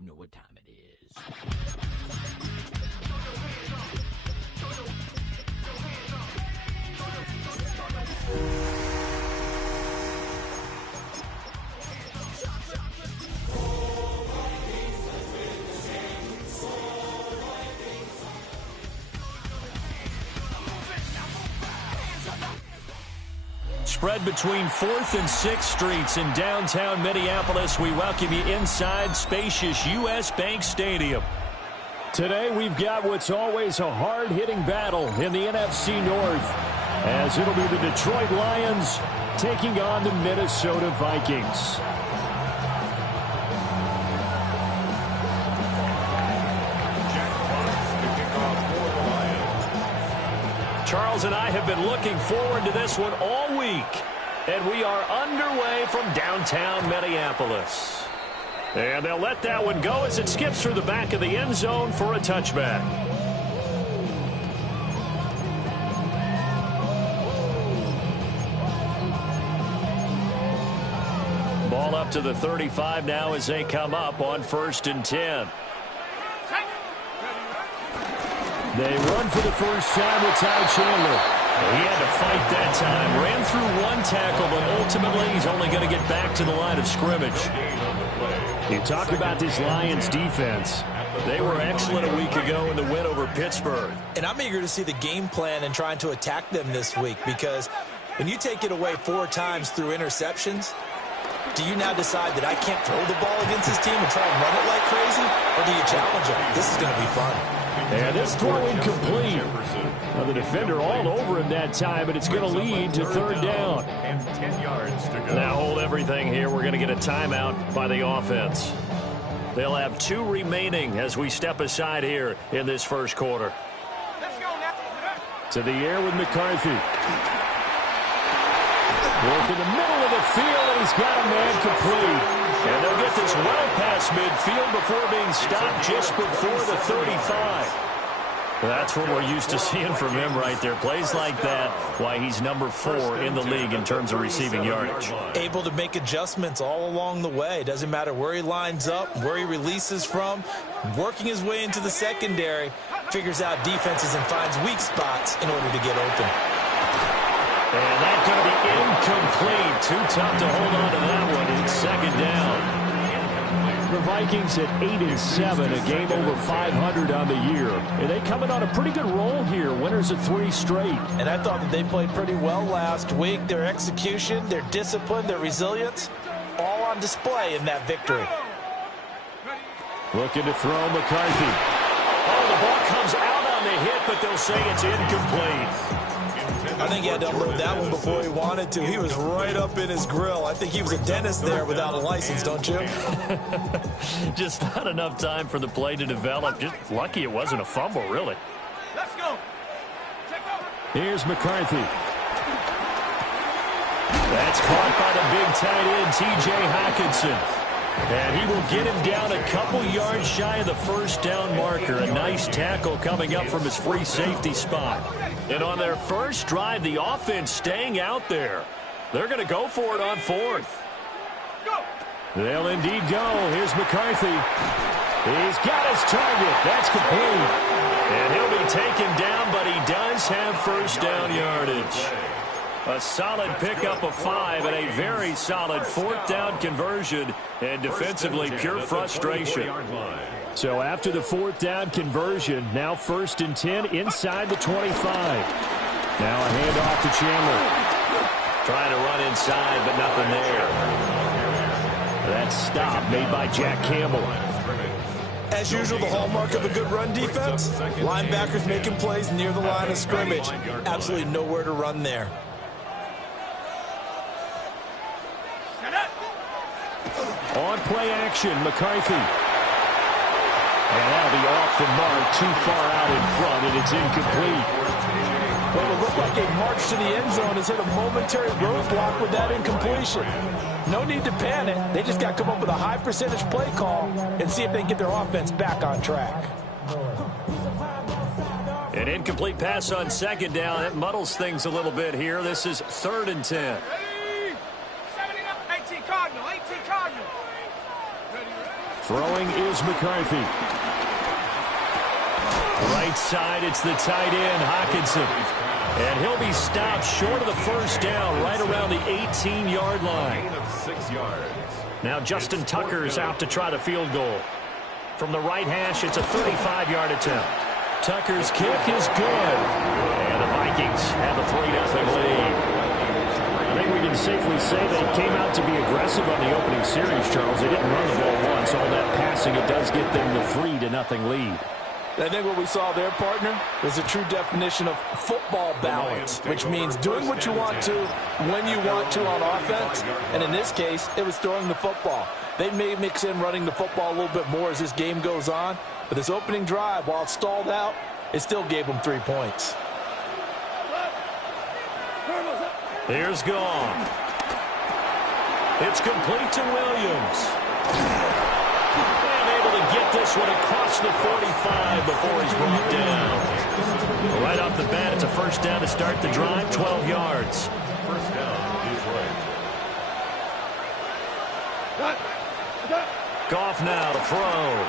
You know what time it is. Spread between 4th and 6th Streets in downtown Minneapolis. We welcome you inside spacious U.S. Bank Stadium. Today we've got what's always a hard-hitting battle in the NFC North, as it'll be the Detroit Lions taking on the Minnesota Vikings. Charles and I have been looking forward to this one all week, and we are underway from downtown Minneapolis. And they'll let that one go as it skips through the back of the end zone for a touchback. Ball up to the 35 now as they come up on 1st and 10. They run for the first time with Ty Chandler. He had to fight that time. Ran through one tackle, but ultimately he's only going to get back to the line of scrimmage. You talk about this Lions defense. They were excellent a week ago in the win over Pittsburgh. And I'm eager to see the game plan and trying to attack them this week, because when you take it away 4 times through interceptions, do you now decide that I can't throw the ball against this team and try and run it like crazy? Or do you challenge them? This is going to be fun. And this throw incomplete. Now the defender all over him that time, but it's going to lead to 3rd down. And 10 yards to go. Now hold everything here. We're going to get a timeout by the offense. They'll have 2 remaining as we step aside here in this first quarter. Let's go now. To the air with McCarthy. Work in the middle of the field, and he's got a man complete. And they'll get this well past midfield before being stopped just before the 35. That's what we're used to seeing from him right there. Plays like that, why he's number 4 in the league in terms of receiving yardage. Able to make adjustments all along the way. Doesn't matter where he lines up, where he releases from. Working his way into the secondary, figures out defenses and finds weak spots in order to get open. And that's going to be incomplete. Too tough to hold on to that one. It's 2nd down. The Vikings at 8-7, a game over 500 on the year. And they coming on a pretty good roll here. Winners of 3 straight. And I thought that they played pretty well last week. Their execution, their discipline, their resilience, all on display in that victory. Looking to throw McCarthy. Oh, the ball comes out on the hit, but they'll say it's incomplete. I think he had to unload that one before he wanted to. He was right up in his grill. I think he was a dentist there without a license, don't you? Just not enough time for the play to develop. Just lucky it wasn't a fumble, really. Let's go. Here's McCarthy. That's caught by the big tight end, T.J. Hockenson. And he will get him down a couple yards shy of the 1st down marker. A nice tackle coming up from his free safety spot. And on their first drive, the offense staying out there. They're going to go for it on 4th. They'll indeed go. Here's McCarthy. He's got his target. That's complete. And he'll be taken down, but he does have 1st down yardage. A solid pickup of 5 and a very solid 4th down conversion, and defensively pure frustration. So after the 4th down conversion, now 1st and 10 inside the 25. Now a handoff to Chandler. Trying to run inside, but nothing there. That stop made by Jack Campbell. As usual, the hallmark of a good run defense, linebackers making plays near the line of scrimmage. Absolutely nowhere to run there. On play action, McCarthy. And that'll be off the mark, too far out in front, and it's incomplete. Well, it looked like a march to the end zone has hit a momentary roadblock with that incompletion. No need to panic. They just got to come up with a high percentage play call and see if they can get their offense back on track. An incomplete pass on 2nd down. It muddles things a little bit here. This is 3rd and 10. 18 Cardinal. Throwing is McCarthy. Right side, it's the tight end, Hockenson. And he'll be stopped short of the first down, right around the 18-yard line. Gain of 6 yards. Now Justin Tucker's out to try the field goal. From the right hash, it's a 35-yard attempt. Tucker's kick is good. And the Vikings have a 3-0 lead. I think we can safely say they came out to be aggressive on the opening series, Charles. They didn't run the ball once. All that passing, it does get them the 3-0 lead. I think what we saw there, partner, was a true definition of football balance, which means doing what you want to when you want to on offense. And in this case, it was throwing the football. They may mix in running the football a little bit more as this game goes on. But this opening drive, while it stalled out, it still gave them 3 points. Here's Goff. It's complete to Williams. And able to get this one across the 45 before he's brought down. Right off the bat, it's a first down to start the drive, 12 yards. First down is right. Goff now to throw.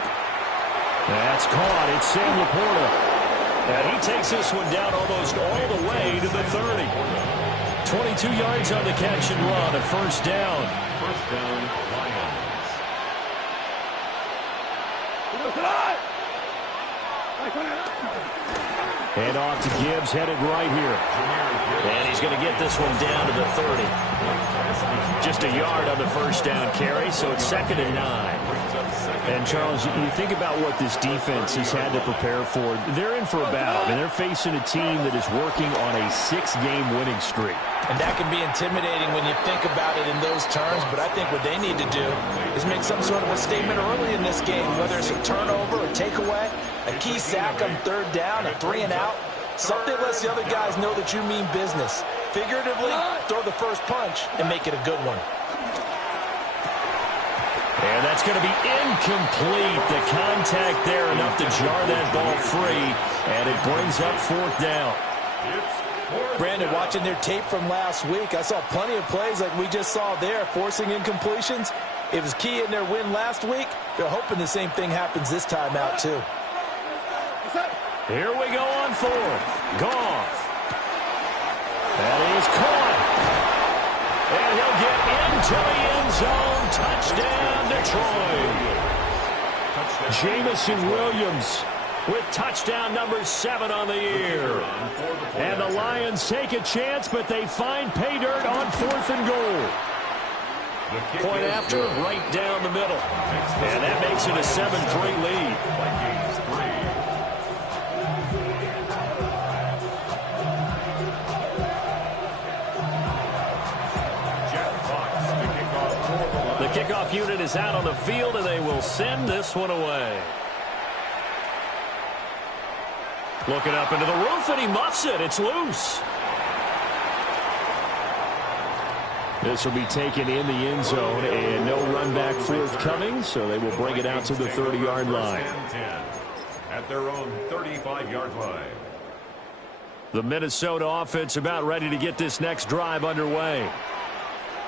That's caught. It's Sam Laporta. And he takes this one down almost all the way to the 30. 22 yards on the catch and run, a first down. First down, Lions. And off to Gibbs, headed right here. And he's going to get this one down to the 30. Just a yard on the first down carry, so it's 2nd and 9. And, Charles, you think about what this defense has had to prepare for. They're in for a battle, and they're facing a team that is working on a 6-game winning streak. And that can be intimidating when you think about it in those terms, but I think what they need to do is make some sort of a statement early in this game, whether it's a turnover, a takeaway, a key sack on 3rd down, a 3-and-out, something lets the other guys know that you mean business. Figuratively, throw the first punch and make it a good one. And that's going to be incomplete. The contact there enough to jar that ball free, and it brings up 4th down. Brandon, watching their tape from last week, I saw plenty of plays like we just saw there, forcing incompletions. It was key in their win last week. They're hoping the same thing happens this time out, too. Here we go on 4th. Goff. That is caught. And he'll get into the end zone. Touchdown, Detroit. Jamison Williams with touchdown number 7 on the year. And the Lions take a chance, but they find pay dirt on 4th and goal. Point after, right down the middle. And that makes it a 7-3 lead. The kickoff unit is out on the field, and they will send this one away. Looking up into the roof, and he muffs it. It's loose. This will be taken in the end zone, and no run back forthcoming, so they will bring it out to the 30-yard line. At their own 35-yard line. The Minnesota offense about ready to get this next drive underway.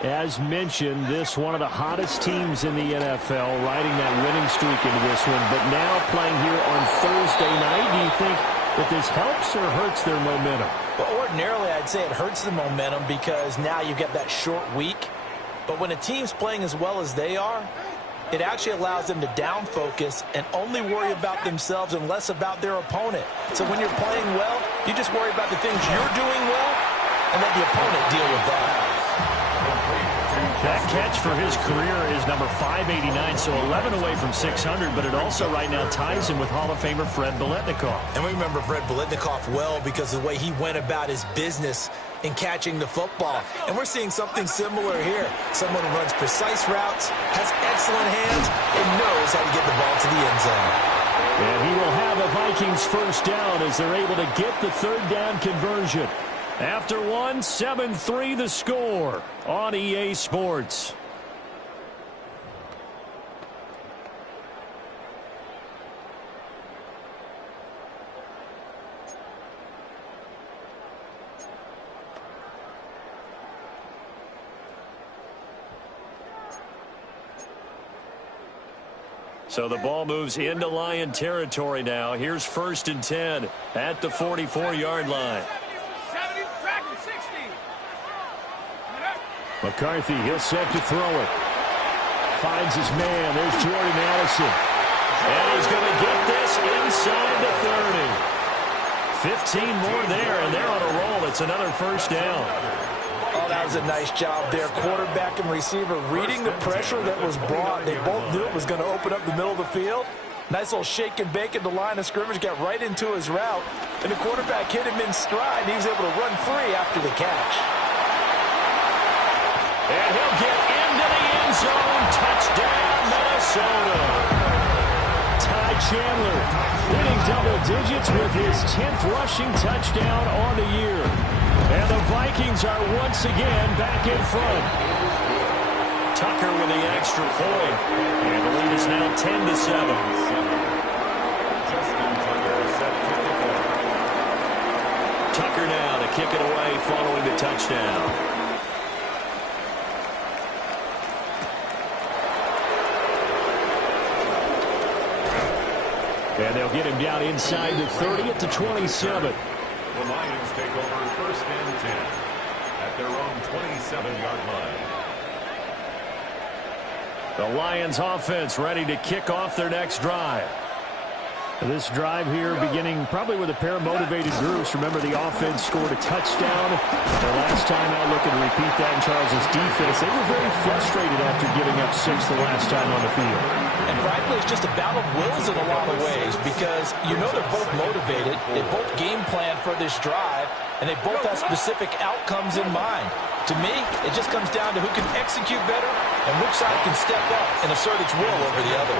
As mentioned, this one of the hottest teams in the NFL, riding that winning streak into this one, but now playing here on Thursday night. Do you think that this helps or hurts their momentum? Well, ordinarily, I'd say it hurts the momentum because now you get that short week. But when a team's playing as well as they are, it actually allows them to down focus and only worry about themselves and less about their opponent. So when you're playing well, you just worry about the things you're doing well and let the opponent deal with that. That catch for his career is number 589, so 11 away from 600, but it also right now ties him with Hall of Famer Fred Biletnikoff. And we remember Fred Biletnikoff well because of the way he went about his business in catching the football. And we're seeing something similar here. Someone who runs precise routes, has excellent hands, and knows how to get the ball to the end zone. And he will have a Vikings first down as they're able to get the 3rd down conversion. After 1, 7-3 the score on EA Sports. So the ball moves into Lion territory now. Here's 1st and 10 at the 44-yard line. 70, tracking 60. McCarthy, he'll set to throw it. Finds his man. There's Jordan Addison. And he's going to get this inside the 30. 15 more there, and they're on a roll. It's another 1st down. Oh, that was a nice job there. Quarterback and receiver reading the pressure that was brought. They both knew it was going to open up the middle of the field. Nice little shake and bake at the line of scrimmage. Got right into his route. And the quarterback hit him in stride. And he was able to run free after the catch. And he'll get into the end zone. Touchdown, Minnesota. Ty Chandler hitting double digits with his 10th rushing touchdown on the year. And the Vikings are once again back in front. Tucker with the extra point. And the lead is now 10-7. Tucker now to kick it away following the touchdown. And they'll get him down inside the 30 at the 27. The Lions take over 1st and 10 at their own 27-yard line. The Lions offense ready to kick off their next drive. This drive here beginning probably with a pair of motivated groups. Remember, the offense scored a touchdown. The last time out, looking to repeat that in Charles' defense. They were very frustrated after giving up 6 the last time on the field. And frankly, it's just a battle of wills in a lot of ways because you know they're both motivated. They both game plan for this drive, and they both have specific outcomes in mind. To me, it just comes down to who can execute better and which side can step up and assert its will over the other.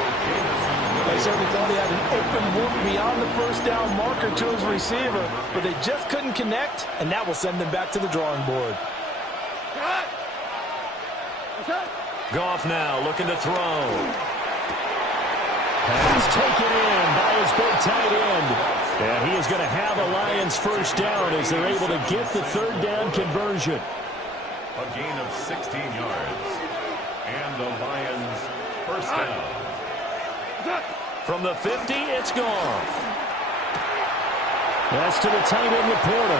They certainly thought he had an open look beyond the 1st down marker to his receiver, but they just couldn't connect, and that will send them back to the drawing board. Goff now looking to throw. Pass taken in by his big tight end. And he is going to have a Lions 1st down as they're able to get the 3rd down conversion. A gain of 16 yards. And the Lions 1st down. From the 50, it's Goff. That's to the tight end, Laporta.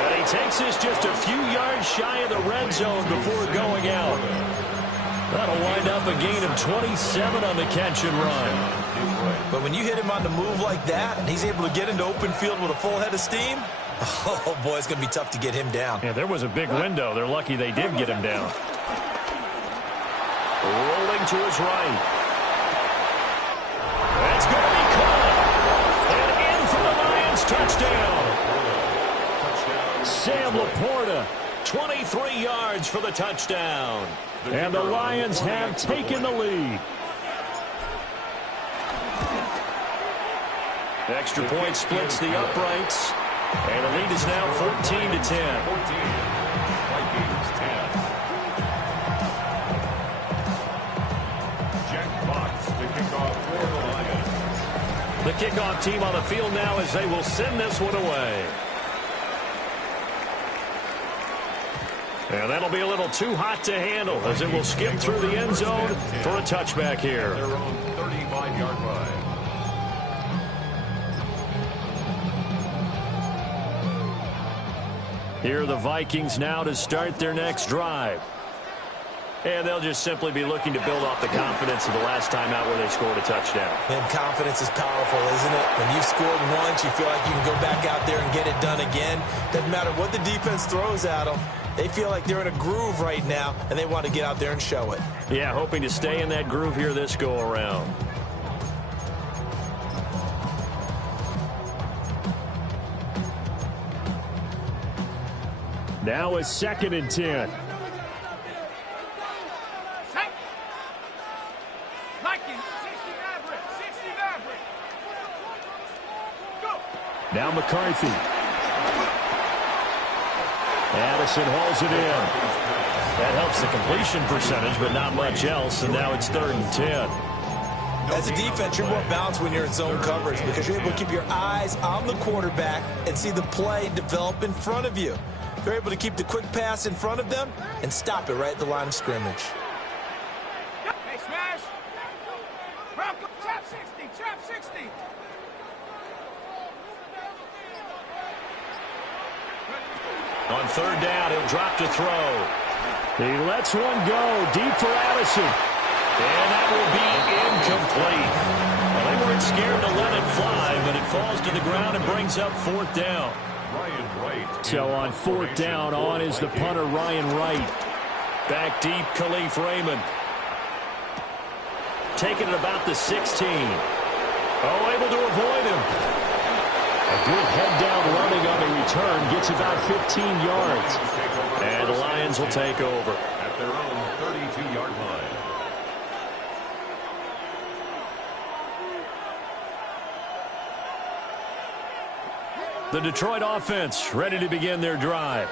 And he takes this just a few yards shy of the red zone before going out. That'll wind up a gain of 27 on the catch and run. But when you hit him on the move like that, and he's able to get into open field with a full head of steam, oh, boy, it's going to be tough to get him down. Yeah, there was a big window. They're lucky they did get him down. Rolling to his right. That's going to be caught. And in for the Lions touchdown. Sam Laporta, 23 yards for the touchdown. And the Lions have taken the lead. Extra point splits the uprights. And the lead is now 14-10. 14. Vikings 10. Jack Fox, the kickoff for the Lions. The kickoff team on the field now as they will send this one away. And that'll be a little too hot to handle as it will skip through the end zone for a touchback here. Their own 35-yard line. Here are the Vikings now to start their next drive. And they'll just simply be looking to build off the confidence of the last time out where they scored a touchdown. And confidence is powerful, isn't it? When you've scored once, you feel like you can go back out there and get it done again. Doesn't matter what the defense throws at them. They feel like they're in a groove right now, and they want to get out there and show it. Yeah, hoping to stay in that groove here this go-around. Now it's 2nd and 10. Now McCarthy. Addison hauls it in. That helps the completion percentage, but not much else, and now it's 3rd and 10. As a defense, you're more balanced when you're in zone coverage because you're able to keep your eyes on the quarterback and see the play develop in front of you. You're able to keep the quick pass in front of them and stop it right at the line of scrimmage. Hey, smash. Trap 60. Trap 60. On third down, he'll drop to throw. He lets one go deep for Addison. And that will be incomplete. Well, they weren't scared to let it fly, but it falls to the ground and brings up fourth down. So on fourth down, on is the punter, Ryan Wright. Back deep, Khalif Raymond. Taking it about the 16. Oh, able to avoid him. A good head-down running on the return. Gets about 15 yards. And the Lions will take over. At their own 32-yard line. The Detroit offense ready to begin their drive.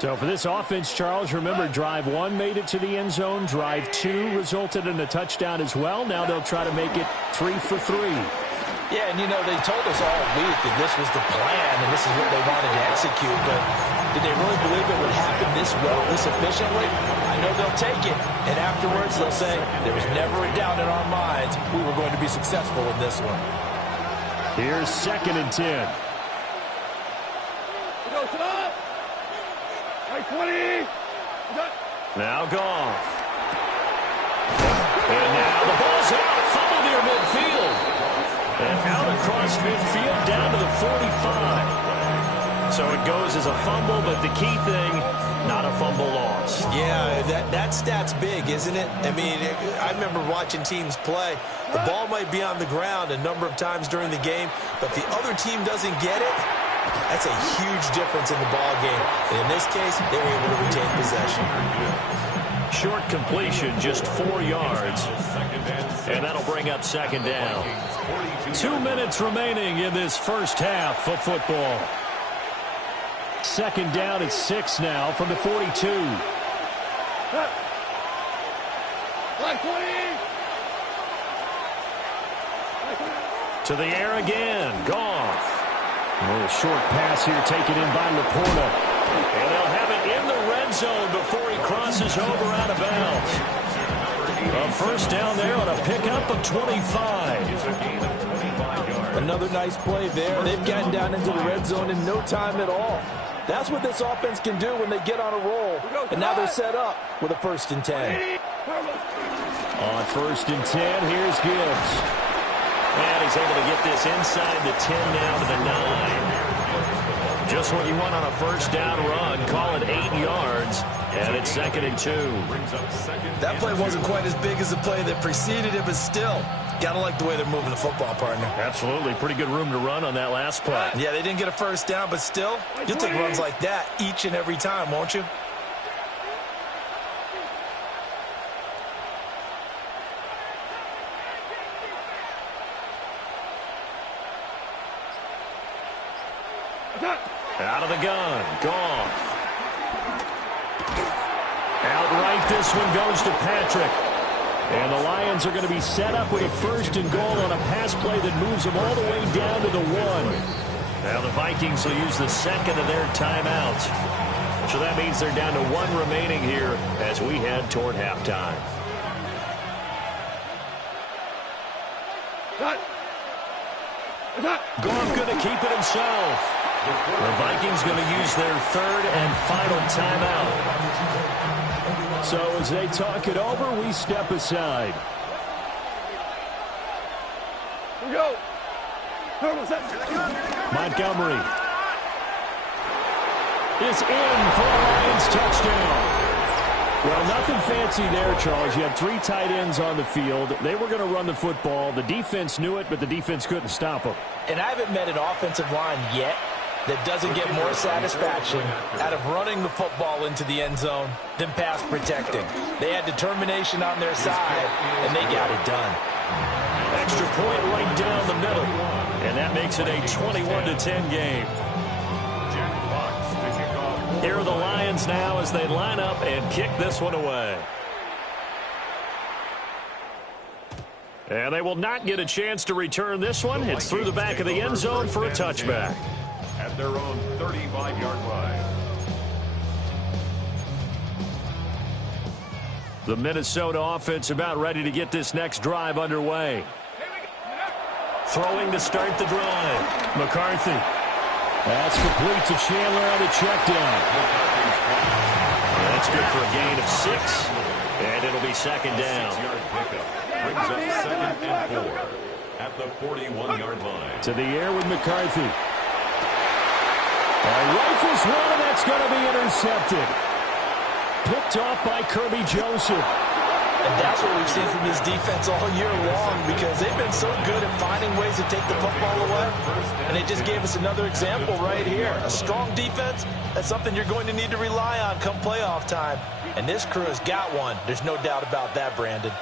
So for this offense, Charles, remember, drive 1 made it to the end zone. Drive 2 resulted in a touchdown as well. Now they'll try to make it 3 for 3. Yeah, and you know, they told us all week that this was the plan and this is what they wanted to execute, but did they really believe it would happen this well, this efficiently? I know they'll take it, and afterwards they'll say, there was never a doubt in our minds we were going to be successful in this one. Here's 2nd and 10. Hey, 20. Now Goff. And now the ball's out. Fumble near midfield. And out across midfield down to the 45. So it goes as a fumble, but the key thing, not a fumble loss. Yeah, that stat's big, isn't it? I mean, I remember watching teams play. The ball might be on the ground a number of times during the game, but the other team doesn't get it. That's a huge difference in the ball game. And in this case, they were able to retain possession. Short completion, just 4 yards. And that'll bring up 2nd down. 2 minutes remaining in this first half of football. 2nd down at 6 now from the 42. To the air again. Goff. A little short pass here taken in by Laporta. And they'll have it in the red zone before he crosses over out of bounds. A first down there on a pickup of 25. Another nice play there. They've gotten down into the red zone in no time at all. That's what this offense can do when they get on a roll. And now they're set up with a 1st and 10. On 1st and 10, here's Gibbs. And he's able to get this inside the 10 now to the 9. Just what you want on a first down run. Call it 8 yards. And it's 2nd and 2. That play wasn't quite as big as the play that preceded it, but still, gotta like the way they're moving the football, partner. Absolutely. Pretty good room to run on that last play. Yeah, they didn't get a first down, but still, you'll take runs like that each and every time, won't you? Out of the gun. Goff. Outright, this one goes to Patrick. And the Lions are going to be set up with a 1st and goal on a pass play that moves them all the way down to the 1. Now the Vikings will use the 2nd of their timeouts. So that means they're down to 1 remaining here as we head toward halftime. Goff going to keep it himself. The Vikings going to use their 3rd and final timeout. So as they talk it over, we step aside. Here we go. Montgomery is in for a Lions touchdown. Well, nothing fancy there, Charles. You had 3 tight ends on the field. They were going to run the football. The defense knew it, but the defense couldn't stop them. And I haven't met an offensive line yet that doesn't get more satisfaction out of running the football into the end zone than pass protecting. They had determination on their side, and they got it done. Extra point right down the middle. And that makes it a 21-10 game. Here are the Lions now as they line up and kick this one away. And they will not get a chance to return this one. It's through the back of the end zone for a touchback. At their own 35-yard line. The Minnesota offense about ready to get this next drive underway. Throwing to start the drive. McCarthy. That's complete to Chandler on the check down. That's good for a gain of 6. And it'll be second down. 6-yard pickup brings up 2nd and 4 at the 41-yard line. To the air with McCarthy. Rifles one, and that's going to be intercepted. Picked off by Kirby Joseph. And that's what we've seen from this defense all year long, because they've been so good at finding ways to take the football away. And they just gave us another example right here. A strong defense, that's something you're going to need to rely on come playoff time. And this crew has got one. There's no doubt about that, Brandon.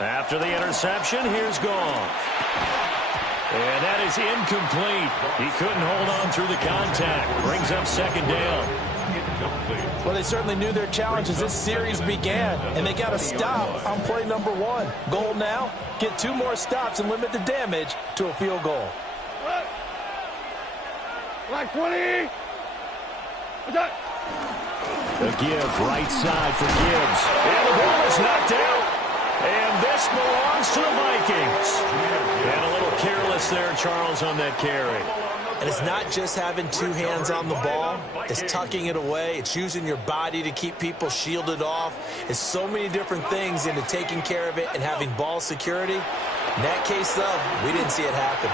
After the interception, here's Goff. And that is incomplete. He couldn't hold on through the contact. Brings up second down. Well, they certainly knew their challenge as this series began, and they got to stop on play number 1. Goal now, get 2 more stops and limit the damage to a field goal. Like 20. The give right side for Gibbs. And the ball is knocked out. And this belongs to the Vikings. And a little careless there, Charles, on that carry. And it's not just having 2 hands on the ball. It's tucking it away. It's using your body to keep people shielded off. It's so many different things into taking care of it and having ball security. In that case, though, we didn't see it happen.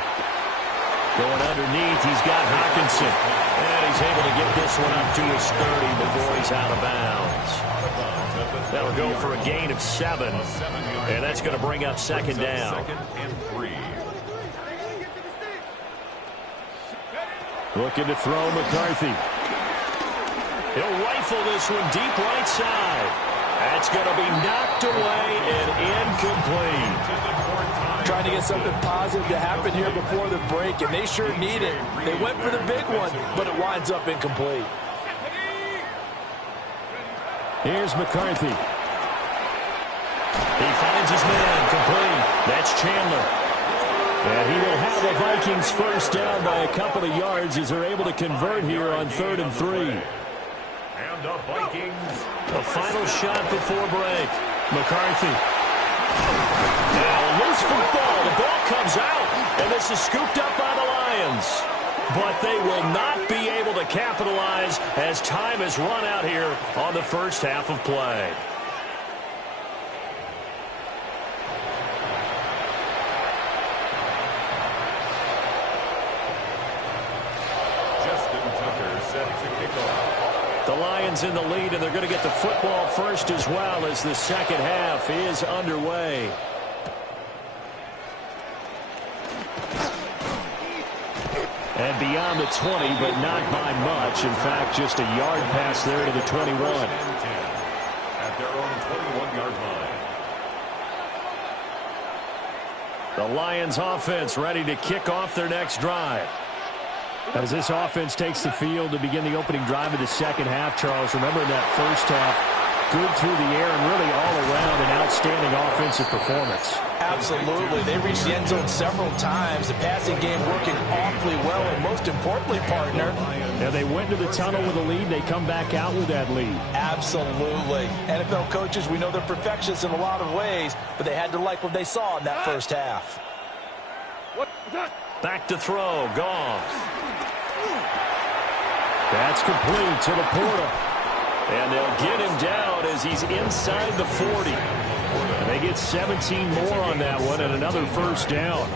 Going underneath, he's got Hockenson. And he's able to get this one up to his 30 before he's out of bounds. That'll go for a gain of 7. And that's going to bring up second down. 2nd and 3. Looking to throw McCarthy. He'll rifle this one deep right side. That's going to be knocked away and incomplete. Trying to get something positive to happen here before the break, and they sure need it. They went for the big one, but it winds up incomplete. Here's McCarthy. He finds his man complete. That's Chandler. And he will have the Vikings first down by a couple of yards as they're able to convert here on 3rd and 3. And the Vikings. The final shot before break. McCarthy. Now loose football. The ball comes out, and this is scooped up by the Lions. But they will not be able to capitalize as time has run out here on the first half of play. The Lions in the lead, and they're going to get the football first as well as the second half is underway. And beyond the 20, but not by much. In fact, just a yard pass there to the 21. At their own 21-yard line. The Lions offense ready to kick off their next drive. As this offense takes the field to begin the opening drive of the second half, Charles, remember in that first half, good through the air and really all around an outstanding offensive performance. Absolutely. They reached the end zone several times. The passing game working awfully well, and most importantly, partner. Now they went to the tunnel with a lead. They come back out with that lead. Absolutely. NFL coaches, we know they're perfectionists in a lot of ways, but they had to like what they saw in that first half. Back to throw. Goff. That's complete to Laporta. And they'll get him down as he's inside the 40. And they get 17 more on that one and another first down.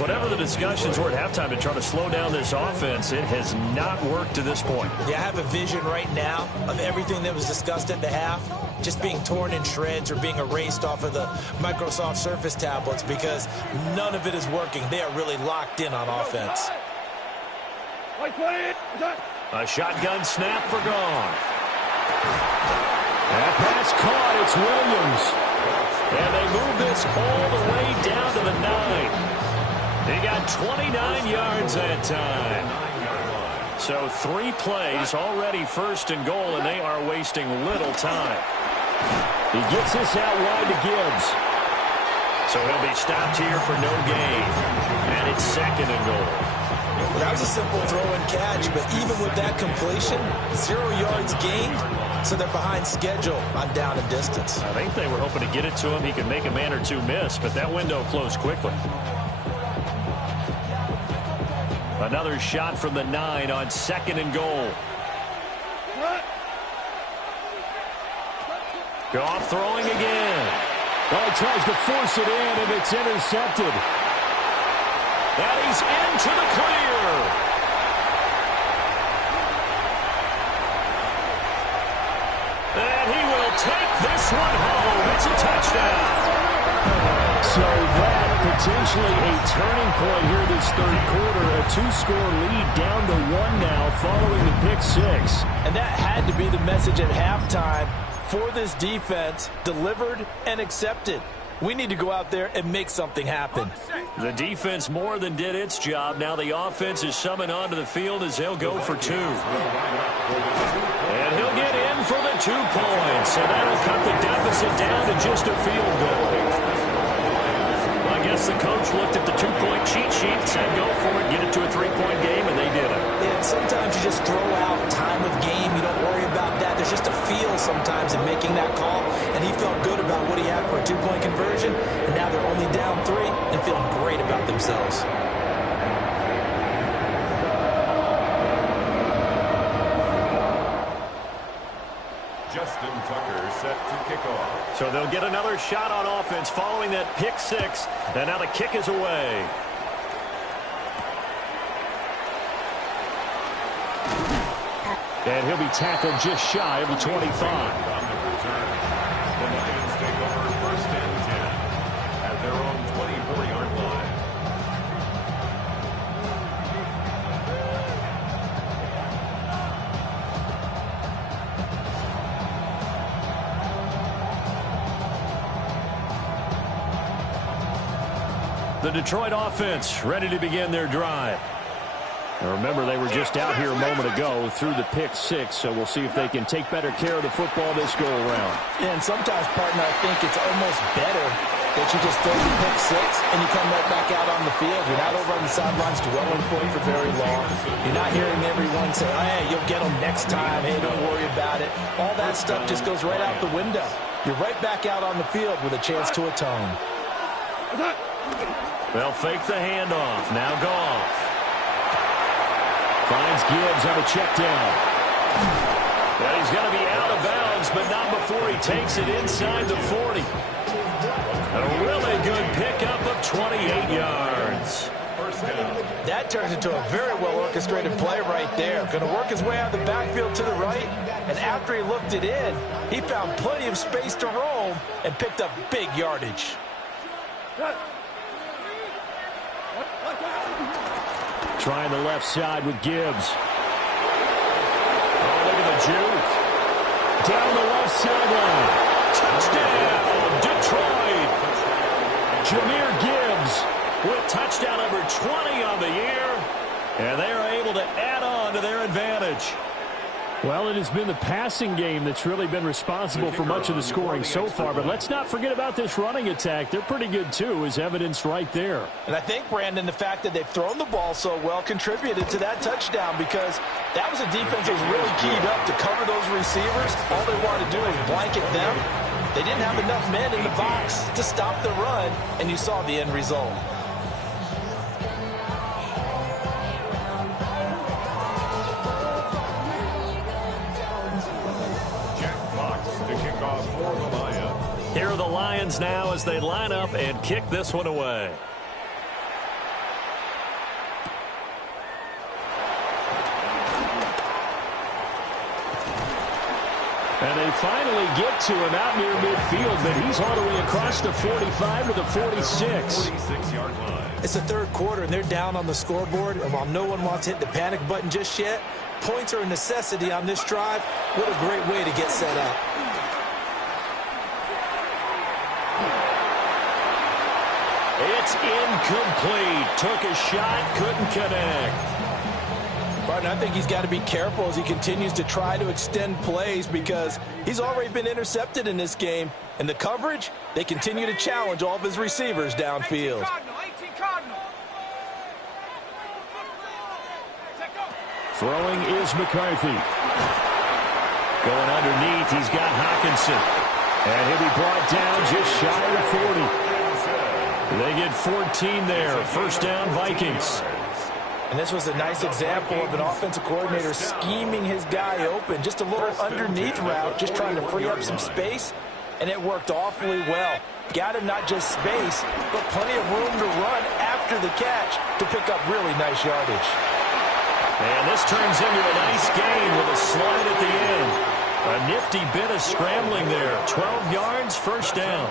Whatever the discussions were at halftime to try to slow down this offense, it has not worked to this point. Yeah, I have a vision right now of everything that was discussed at the half just being torn in shreds or being erased off of the Microsoft Surface tablets because none of it is working. They are really locked in on offense. A shotgun snap for Goff. That pass caught. It's Williams. And they move this all the way down to the 9. They got 29 yards that time. So 3 plays already first and goal, and they are wasting little time. He gets this out wide to Gibbs. So he'll be stopped here for no gain. And it's 2nd and goal. Well, that was a simple throw and catch, but even with that completion, 0 yards gained, so they're behind schedule on down and distance. I think they were hoping to get it to him. He could make a man or two miss, but that window closed quickly. Another shot from the 9 on 2nd and goal. Goff throwing again. Oh, he tries to force it in, and it's intercepted. And he's into the clear. And he will take this one home. It's a touchdown. So that potentially a turning point here this third quarter. A 2-score lead down to 1 now following the pick 6. And that had to be the message at halftime for this defense, delivered and accepted. We need to go out there and make something happen. The defense more than did its job. Now the offense is summoned onto the field as they'll go for 2. And he'll get in for the 2 points. And that'll cut the deficit down to just a field goal. I guess the coach looked at the 2-point cheat sheet, said go for it, get it to a 3-point game, and they did it. And sometimes you just throw out time of game. You don't worry about that. There's just a feel sometimes in making that call, and he felt good about what he had for a 2-point conversion, and now they're only down 3 and feeling great about themselves. Justin Tucker set to kick off. So they'll get another shot on offense following that pick 6, and now the kick is away. And he'll be tackled just shy of the 25. On the return, the Lions take over 1st and 10 at their own 24-yard line. The Detroit offense ready to begin their drive. Now remember, they were just out here a moment ago through the pick 6, so we'll see if they can take better care of the football this go-around. Yeah, and sometimes, partner, I think it's almost better that you just throw the pick 6 and you come right back out on the field. You're not over on the sidelines dwelling for it for very long. You're not hearing everyone say, oh, hey, you'll get them next time. Hey, don't worry about it. All that stuff just goes right out the window. You're right back out on the field with a chance to atone. They'll fake the handoff. Now Goff. Finds Gibbs on a check down. Well, he's going to be out of bounds, but not before he takes it inside the 40. A really good pickup of 28 yards. First down. That turns into a very well-orchestrated play right there. Going to work his way out of the backfield to the right, and after he looked it in, he found plenty of space to roam and picked up big yardage. Trying the left side with Gibbs. Oh, look at the juke. Down the left sideline. Touchdown, Detroit. Jahmyr Gibbs With touchdown number 20 on the year. And they are able to add on to their advantage. Well, it has been the passing game that's really been responsible for much of the scoring so far. But let's not forget about this running attack. They're pretty good, too, as evidenced right there. And I think, Brandon, the fact that they've thrown the ball so well contributed to that touchdown, because that was a defense that was really keyed up to cover those receivers. All they wanted to do was blanket them. They didn't have enough men in the box to stop the run, and you saw the end result. Here are the Lions now as they line up and kick this one away. And they finally get to him out near midfield, but he's all the way across the 45 to the 46. 46-yard line. It's the third quarter, and they're down on the scoreboard. And while no one wants to hit the panic button just yet, points are a necessity on this drive. What a great way to get set up. It's incomplete. Took a shot, couldn't connect. Martin, I think he's got to be careful as he continues to try to extend plays, because he's already been intercepted in this game. And the coverage, they continue to challenge all of his receivers downfield. 18 Cardinal. Throwing is McCarthy. Going underneath, he's got Hockenson. And he'll be brought down just shy of 40. They get 14 there. First down, Vikings. And this was a nice example of an offensive coordinator scheming his guy open. Just a little underneath route, just trying to free up some space. And it worked awfully well. Got him not just space, but plenty of room to run after the catch to pick up really nice yardage. And this turns into a nice gain with a slide at the end. A nifty bit of scrambling there. 12 yards, first down.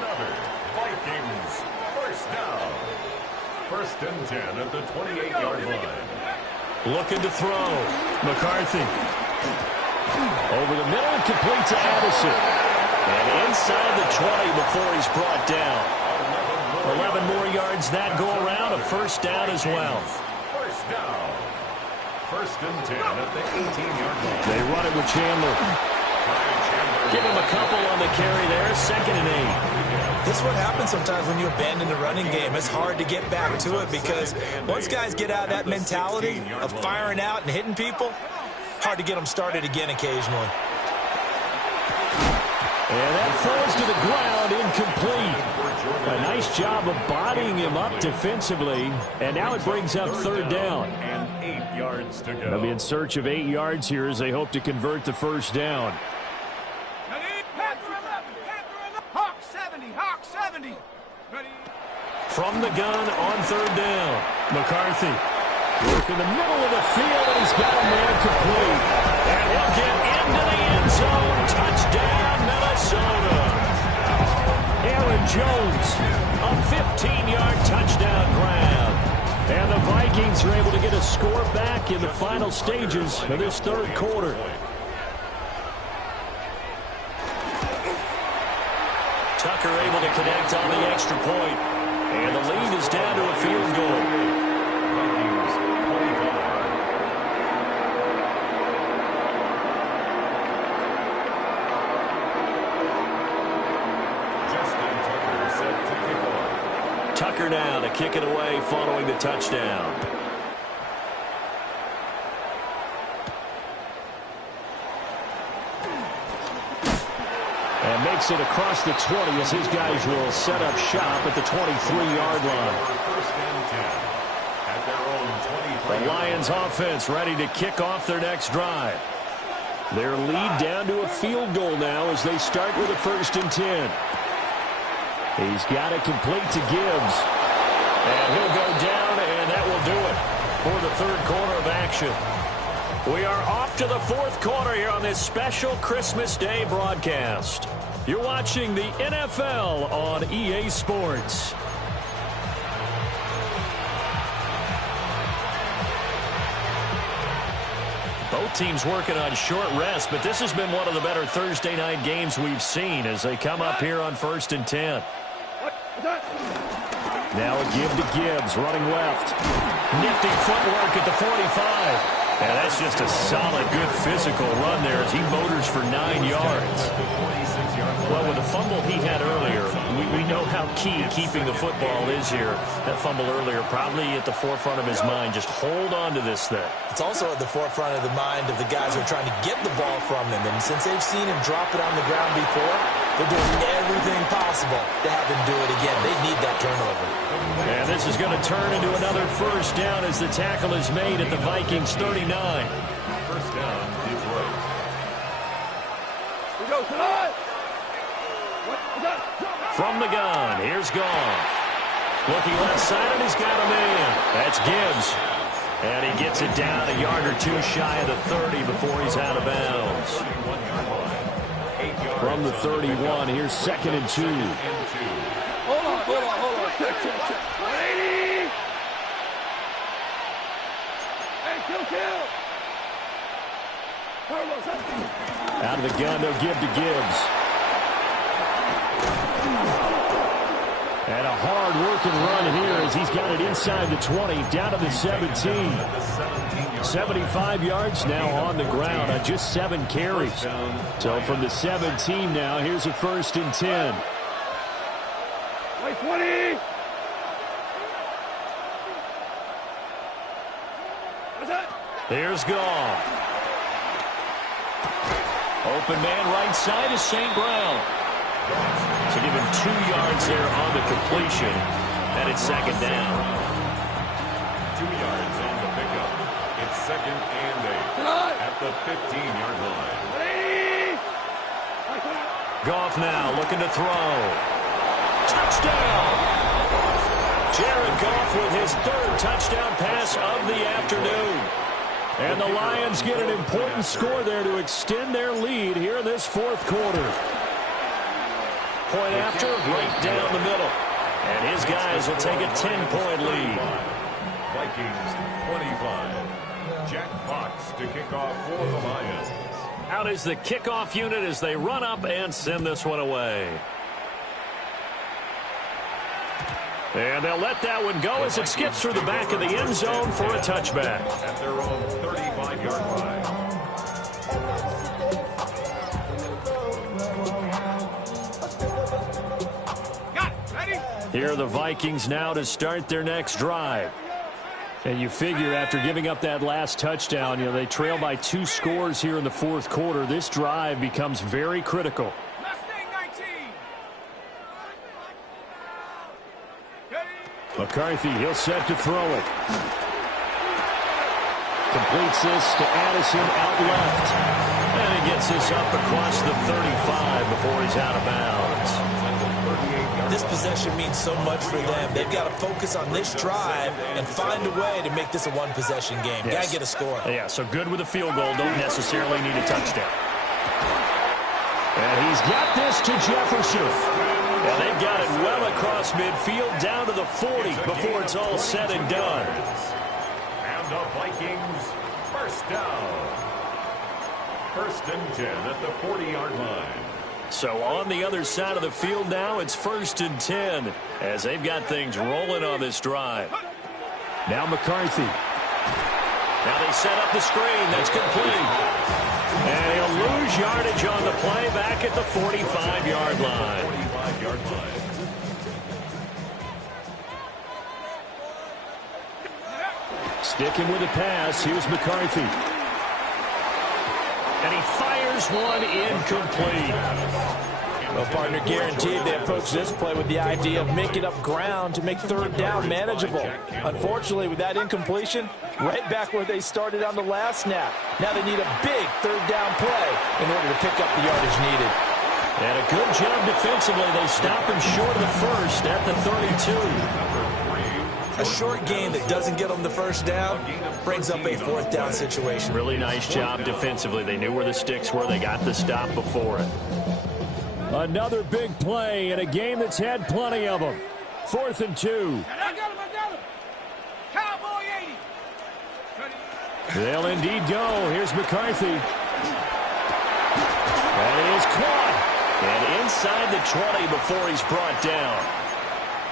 Vikings, first down. First and 10 at the 28-yard line. Looking to throw. McCarthy. Over the middle and complete to Addison. And inside the 20 before he's brought down. 11 more yards that go around. A first down as well. First down. First and 10 at the 18-yard line. They run it with Chandler. Give him a couple on the carry there. Second and 8. This is what happens sometimes when you abandon the running game. It's hard to get back to it because once guys get out of that mentality of firing out and hitting people, hard to get them started again occasionally. And that falls to the ground, incomplete. A nice job of bodying him up defensively. And now it brings up third down. And 8 yards to go. They'll be in search of 8 yards here as they hope to convert the first down. Hawk 70, Hawk 70. Ready? From the gun on third down. McCarthy. Work in the middle of the field, and he's got a man complete. And he'll get into the end zone. Touchdown, Minnesota. Aaron Jones, A 15-yard touchdown grab. and the Vikings are able to get a score back in the final stages of this third quarter. Tucker able to connect on the extra point. And the lead is down to a field goal. Vikings 25. Justin Tucker set to kick off. Tucker now to kick it away following the touchdown. And makes it across the 20 as his guys will set up shop at the 23-yard line. First and 10 at their own 23. The Lions offense ready to kick off their next drive. Their lead down to a field goal now as they start with a first and 10. He's got it complete to Gibbs. And he'll go down, and that will do it for the third quarter of action. We are off to the fourth quarter here on this special Christmas Day broadcast. You're watching the NFL on EA Sports. Both teams working on short rest, but this has been one of the better Thursday night games we've seen as they come up here on first and 10. Now a give to Gibbs, running left. Nifty footwork at the 45. And that's just a solid, good physical run there as he motors for 9 yards. Well, with the fumble he had earlier, we know how key keeping the football is here. That fumble earlier probably at the forefront of his mind. Just hold on to this thing. It's also at the forefront of the mind of the guys who are trying to get the ball from him. And since they've seen him drop it on the ground before, they're doing everything possible to have him do it again. They need that turnover. And this is going to turn into another first down as the tackle is made at the Vikings 39. First down, Detroit. We go tonight. From the gun, here's Goff. Looking left side, and he's got a man. That's Gibbs. And he gets it down a yard or two shy of the 30 before he's out of bounds. From the 31, here's second and 2. Hold on. Check. 180. Hey, kill. Out of the gun, they'll give to Gibbs. And a hard-working run here as he's got it inside the 20, down to the 17. 75 yards now on the ground on just 7 carries. So from the 17 now, here's a first and 10. Wait, 20. Here's Goff. Open man right side is St. Brown. So give him 2 yards there on the completion. And it's second down. 2 yards on the pickup. It's 2nd and 8 at the 15-yard line. Goff now looking to throw. Touchdown! Jared Goff with his 3rd touchdown pass of the afternoon. And the Lions get an important score there to extend their lead here in this 4th quarter. Point after, right down the middle. And his guys will take a 10-point lead. Vikings 25. Jack Fox to kick off for the Lions. Out is the kickoff unit as they run up and send this one away. And they'll let that one go as it skips through the back of the end zone for a touchback. At their own 35-yard line. Here are the Vikings now to start their next drive. And you figure after giving up that last touchdown, they trail by 2 scores here in the 4th quarter. This drive becomes very critical. McCarthy, he'll set to throw it. Completes this to Addison out left. And he gets this up across the 35 before he's out of bounds. This possession means so much for them. They've got to focus on this drive and find a way to make this a one-possession game. Yes. Got to get a score. Yeah, so good with a field goal. Don't necessarily need a touchdown. And he's got this to Jefferson. And they've got it well across midfield down to the 40 before it's all said and done. And the Vikings first down. 1st and 10 at the 40-yard line. So on the other side of the field now, it's 1st and 10 as they've got things rolling on this drive. Now McCarthy. Now they set up the screen. That's complete. And he'll lose yardage on the play back at the 45-yard line. 45-yard line. Sticking with the pass. Here's McCarthy. And he fires one incomplete. Well, partner, guaranteed they approach this play with the idea of making up ground to make 3rd down manageable. Unfortunately, with that incompletion, right back where they started on the last snap. Now they need a big 3rd down play in order to pick up the yardage needed. And a good job defensively. They stop him short of the 1st at the 32. A short gain that doesn't get them the 1st down brings up a 4th down situation. Really nice job defensively. They knew where the sticks were. They got the stop before it. Another big play in a game that's had plenty of them. 4th and 2. Cowboy 80. They'll indeed go. Here's McCarthy. That is caught. And inside the 20 before he's brought down.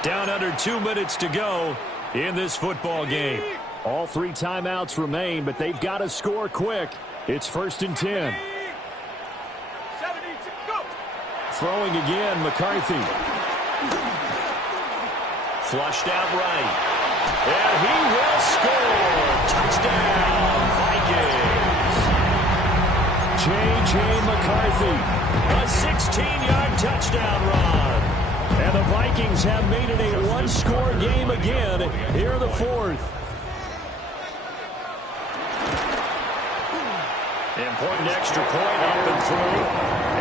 Down under 2 minutes to go in this football game. All 3 timeouts remain, but they've got to score quick. It's 1st and 10. 72, go. Throwing again, McCarthy. Flushed out right. And he will score. Touchdown, Vikings. J.J. McCarthy. A 16-yard touchdown run. And the Vikings have made it a 1-score game again here in the 4th. Important extra point up and through.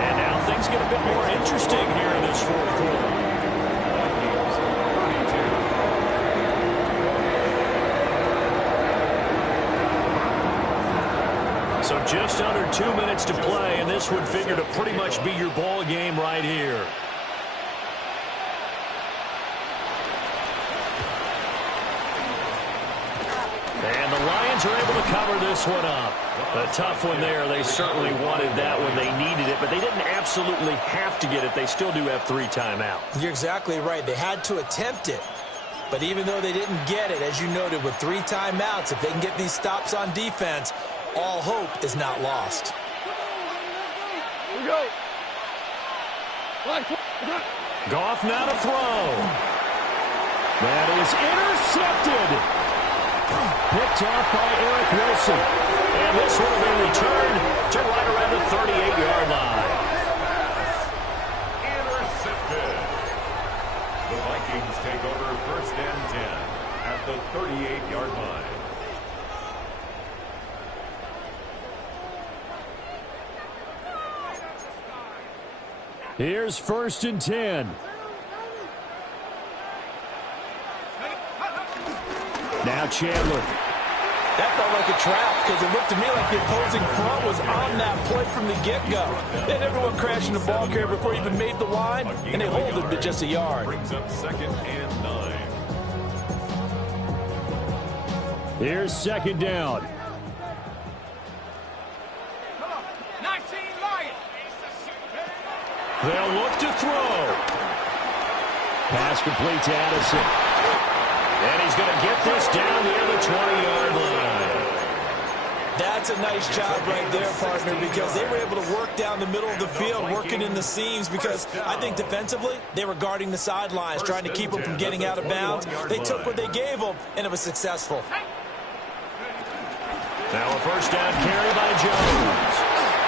And now things get a bit more interesting here in this 4th quarter. So just under 2 minutes to play, and this would figure to pretty much be your ball game right here. And the Lions are able to cover this one up. A tough one there. They certainly wanted that when they needed it, but they didn't absolutely have to get it. They still do have 3 timeouts. You're exactly right. They had to attempt it. But even though they didn't get it, as you noted, with 3 timeouts, if they can get these stops on defense, all hope is not lost. Here we go. Goff now to throw. That is intercepted. Picked off by Eric Wilson. And this one will be returned to right around the 38-yard line. Intercepted. The Vikings take over first and 10 at the 38-yard line. Here's first and 10. Now Chandler. That felt like a trap because it looked to me like the opposing front was on that play from the get-go. They had everyone crashing the ball carrier before he even made the line, and they hold it to just a yard. Brings up second and 9. Here's second down. 19 Lions. They'll look to throw. Pass complete to Addison. And he's going to get this down near the 20-yard line. That's a nice job right there, partner, because they were able to work down the middle of the field, working in the seams, because I think defensively they were guarding the sidelines, trying to keep them from getting out of bounds. They took what they gave them, and it was successful. Now a first down carry by Jones.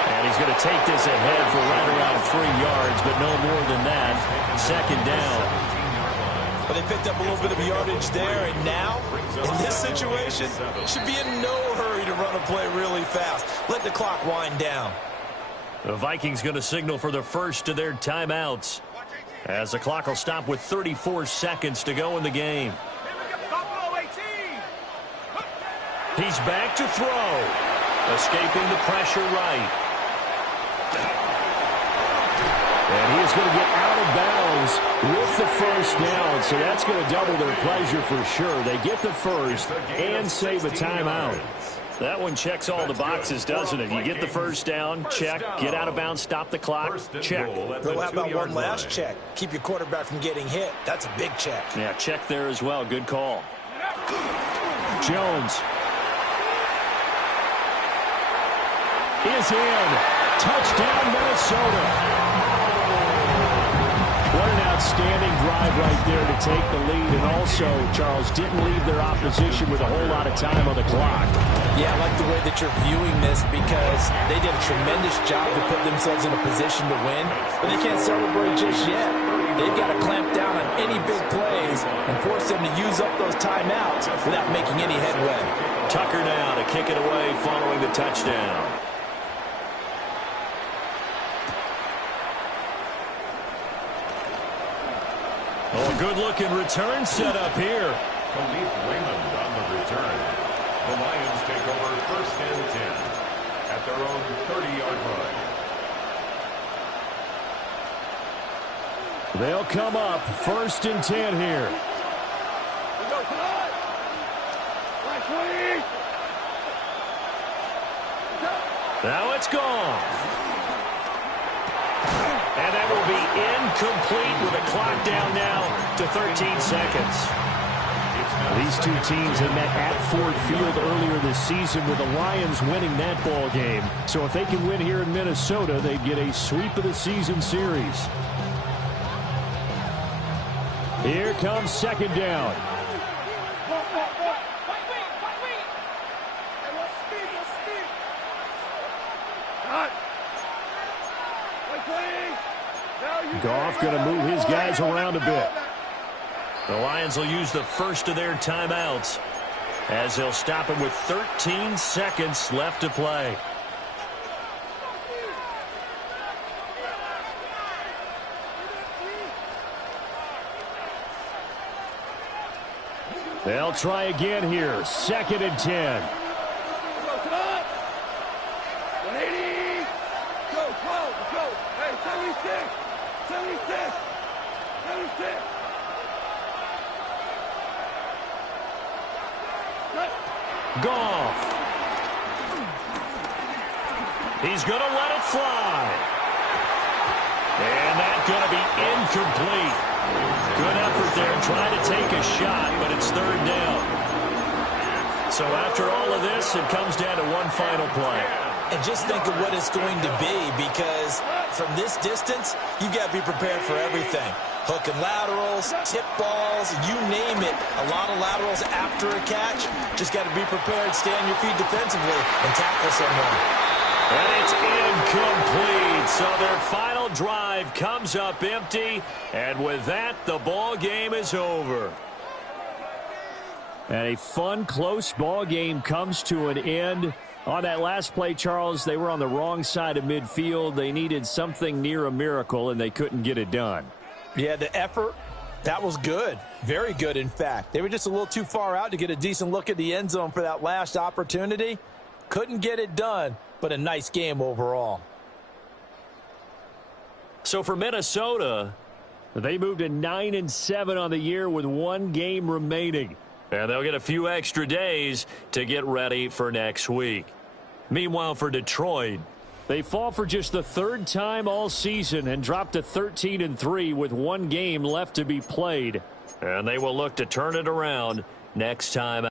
And he's going to take this ahead for right around 3 yards, but no more than that. Second down. But they picked up a little bit of yardage there, and now, in this situation, should be in no hurry to run a play really fast. Let the clock wind down. The Vikings going to signal for the first of their timeouts, as the clock will stop with 34 seconds to go in the game. Buffalo 18. He's back to throw. Escaping the pressure right. And he is going to get out of bounds with the first down. So that's going to double their pleasure for sure. They get the first and save a timeout. That one checks all the boxes, doesn't it? You get the first down, check. Get out of bounds, stop the clock, check. Well, how about one last check? Keep your quarterback from getting hit. That's a big check. Yeah, check there as well. Good call. Jones is in. Touchdown, Minnesota. What an outstanding drive right there to take the lead. And also, Charles, didn't leave their opposition with a whole lot of time on the clock. Yeah, I like the way that you're viewing this because they did a tremendous job to put themselves in a position to win, but they can't celebrate just yet. They've got to clamp down on any big plays and force them to use up those timeouts without making any headway. Tucker now to kick it away following the touchdown. Oh, a good-looking return set up here. Khalif Raymond on the return. The Lions take over first and 10 at their own 30-yard line. They'll come up first and 10 here. Now it's gone. And that will be incomplete with a clock down now to 13 seconds. These two teams had met at Ford Field earlier this season with the Lions winning that ball game. So if they can win here in Minnesota, they'd get a sweep of the season series. Here comes second down. Goff going to move his guys around a bit. The Lions will use the first of their timeouts as they'll stop him with 13 seconds left to play. They'll try again here. Second and 10. Goff. He's going to let it fly. And that's going to be incomplete. Good effort there trying to take a shot, but it's third down. So after all of this, it comes down to one final play. And just think of what it's going to be, because from this distance, you've got to be prepared for everything. Hook and laterals, tip balls, you name it. A lot of laterals after a catch. Just got to be prepared, stay on your feet defensively, and tackle someone. And it's incomplete. So their final drive comes up empty. And with that, the ball game is over. And a fun, close ball game comes to an end. On that last play, Charles, they were on the wrong side of midfield. They needed something near a miracle, and they couldn't get it done. Yeah, the effort, that was good. Very good, in fact. They were just a little too far out to get a decent look at the end zone for that last opportunity. Couldn't get it done, but a nice game overall. So for Minnesota, they moved to 9-7 on the year with one game remaining. And they'll get a few extra days to get ready for next week. Meanwhile, for Detroit, they fall for just the third time all season and drop to 13-3 with one game left to be played. And they will look to turn it around next time.